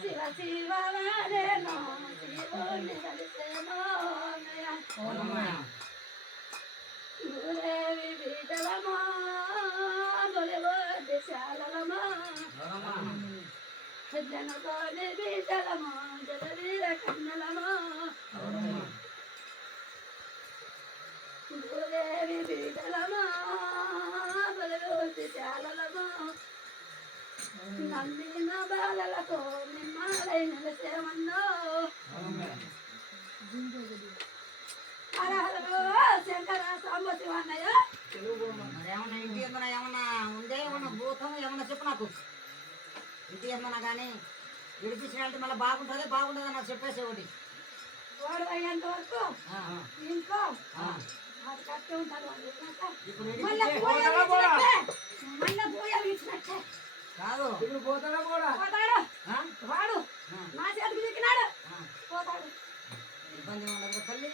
శివ శివ వాడేనో శివుని కలిసేనో గురేవి బీటలమా గొలివోటి శాలలమా జనకోని బీటలమా జలవీర కన్నలమా గురేవి బీటలమా గొలివోటి శాలలమా నందిన బాలలతో నిమ్మాలై నిలసేమన్నో శంకర సాంబ శివన్నయ్య ఏమన్నా ఇంటి ఏమన్నా ఏమన్నా ఉందే ఏమన్నా భూతం ఏమన్నా చెప్పు నాకు ఇంటి ఏమన్నా కానీ విడిపించినట్టు మళ్ళీ బాగుంటుంది బాగుంటుంది నాకు చెప్పేసి ఒకటి వాడు అయ్యేంత వరకు ఇంట్లో అది కట్టి ఉంటారు మళ్ళీ పూయలు ఇచ్చినట్టే కాదు పోతాడు వాడు నా చేతికి దిక్కినాడు పోతాడు ఇబ్బంది ఉండదు తల్లి